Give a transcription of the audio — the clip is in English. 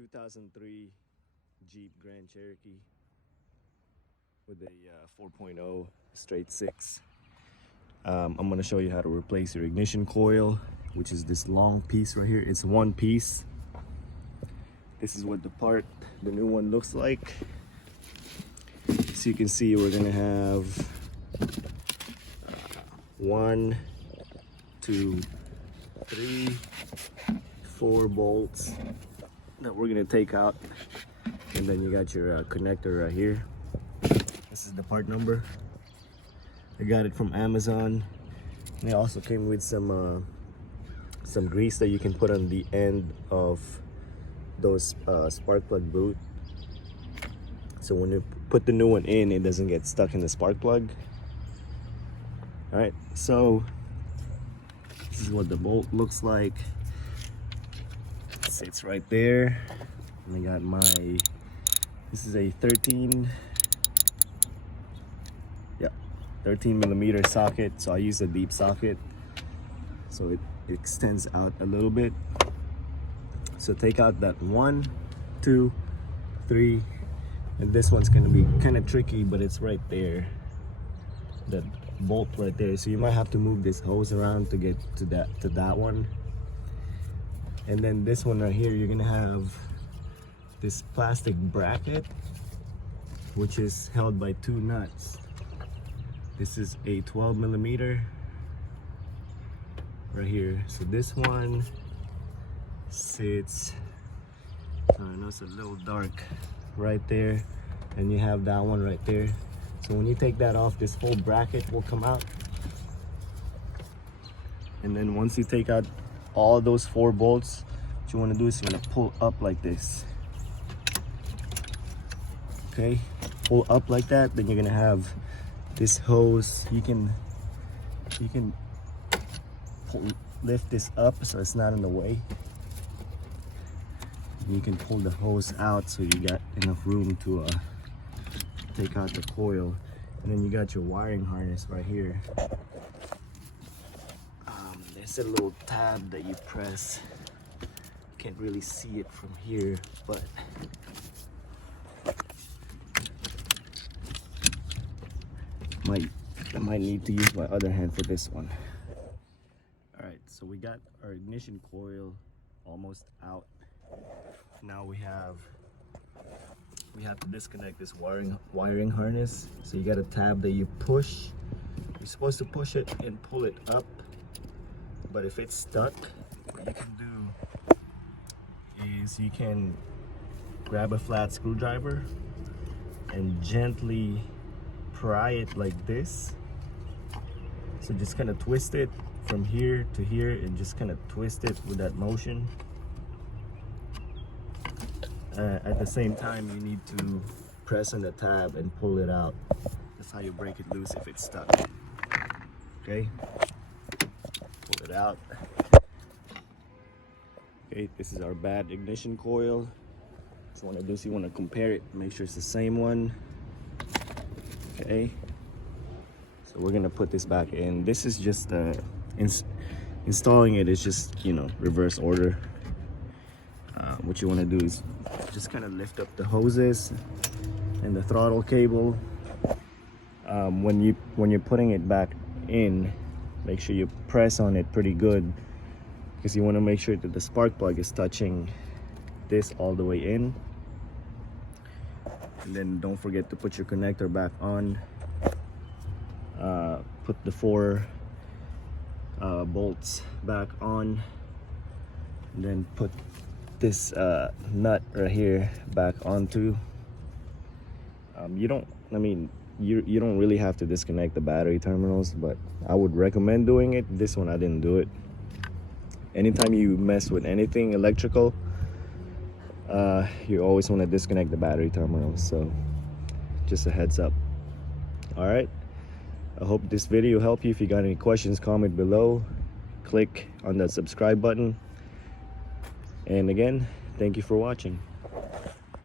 2003 Jeep Grand Cherokee with a 4.0 straight six. I'm going to show you how to replace your ignition coil, which is this long piece right here. It's one piece. This is what the new one looks like. So you can see we're going to have 1, 2, 3, 4 bolts that we're going to take out, and then you got your connector right here. This is the part number. I got it from Amazon. And it also came with some grease that you can put on the end of those spark plug boot, so when you put the new one in, it doesn't get stuck in the spark plug. All right, so this is what the bolt looks like. It sits right there, and I got this is a 13 millimeter socket, so I use a deep socket so it extends out a little bit. So take out that 1, 2, 3, and this one's gonna be kind of tricky, but it's right there, that bolt right there. So you might have to move this hose around to get to that one. And then this one right here, you're gonna have this plastic bracket, which is held by 2 nuts. This is a 12 millimeter right here. So this one sits, I know it's a little dark, right there, and you have that one right there. So when you take that off, this whole bracket will come out. And then once you take out all those 4 bolts, what you want to do is you're going to pull up like this. Okay, pull up like that. Then you're going to have this hose. You can lift this up so it's not in the way. You can pull the hose out so you got enough room to take out the coil. And then you got your wiring harness right here. There's a little tab that you press. You can't really see it from here, but I might need to use my other hand for this one. All right, so we got our ignition coil almost out. Now we have to disconnect this wiring harness. So you got a tab that you push. You're supposed to push it and pull it up, but if it's stuck, what you can do is you can grab a flat screwdriver and gently pry it like this. So just kind of twist it from here to here and just kind of twist it with that motion. At the same time, you need to press on the tab and pull it out. That's how you break it loose if it's stuck. Okay, pull it out. Okay, this is our bad ignition coil. So what I do is you want to compare it, make sure it's the same one. Okay, so we're gonna put this back in. This is just installing it is just, you know, reverse order. What you want to do is just kind of lift up the hoses and the throttle cable. When you're putting it back in, make sure you press on it pretty good, because you want to make sure that the spark plug is touching this all the way in. And then don't forget to put your connector back on. Put the 4 bolts back on, and then put this nut right here back onto. You don't really have to disconnect the battery terminals, but I would recommend doing it. This one I didn't do it. Anytime you mess with anything electrical, you always want to disconnect the battery terminals, so just a heads up. All right, I hope this video helped you. If you got any questions, comment below. Click on that subscribe button. And again, thank you for watching.